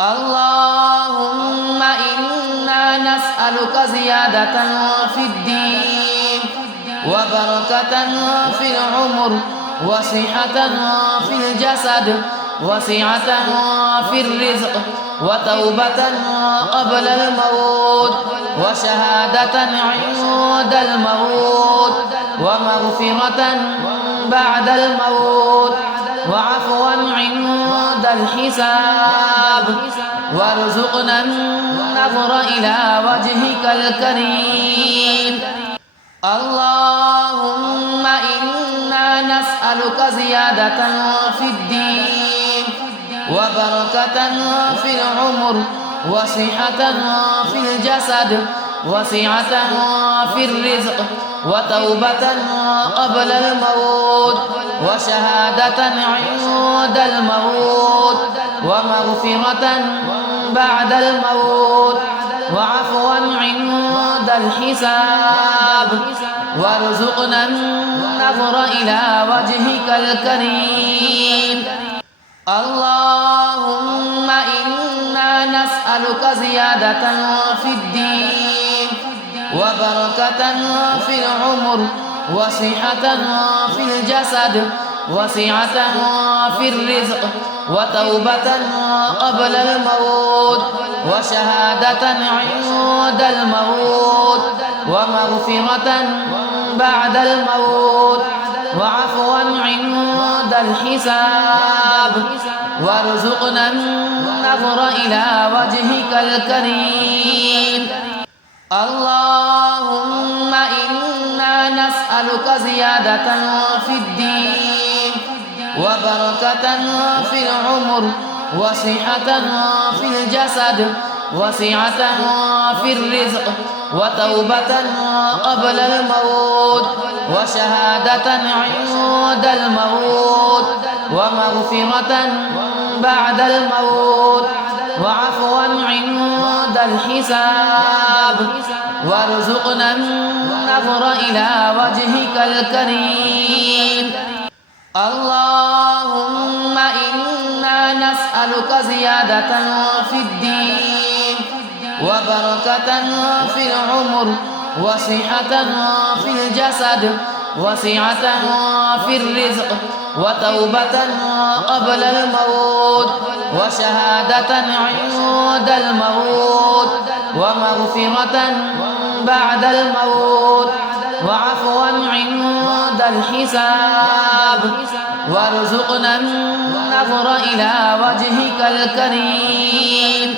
اللهم إنا نسألك زيادة في الدين وبركة في العمر وصحة في الجسد وسعة في الرزق وتوبة قبل الموت وشهادة عند الموت ومغفرة بعد الموت وعفوا عند الحساب وارزقنا النظر إلى وجهك الكريم. اللهم إنا نسألك زيادة في الدين وبركة في العمر وصحة في الجسد وسعة في الرزق وتوبة قبل الموت وشهادة عند الموت ومغفرة بعد الموت وعفوا عند الحساب وارزقنا النظر إلى وجهك الكريم. اللهم إنا نسألك زيادة في الدين وبركة في العمر وصحة في الجسد وسعة في الرزق وتوبة قبل الموت وشهادة عند الموت ومغفرة بعد الموت وعفوا عند الحساب وارزقنا النظر إلى وجهك الكريم. اللهم إنا نسألك زيادة في الدين وبركة في العمر وصحة في الجسد وسعة في الرزق وتوبة قبل الموت وشهادة عند الموت ومغفرة بعد الموت وعفوا عند الحساب وارزقنا النظر إلى وجهك الكريم. اللهم إنا نسألك زيادة في الدين وبركة في العمر وصحة في الجسد وسعة في الرزق وتوبة قبل الموت وشهادة عند الموت ومغفرة بعد الموت وعفوا عند الحساب وارزقنا النظر إلى وجهك الكريم.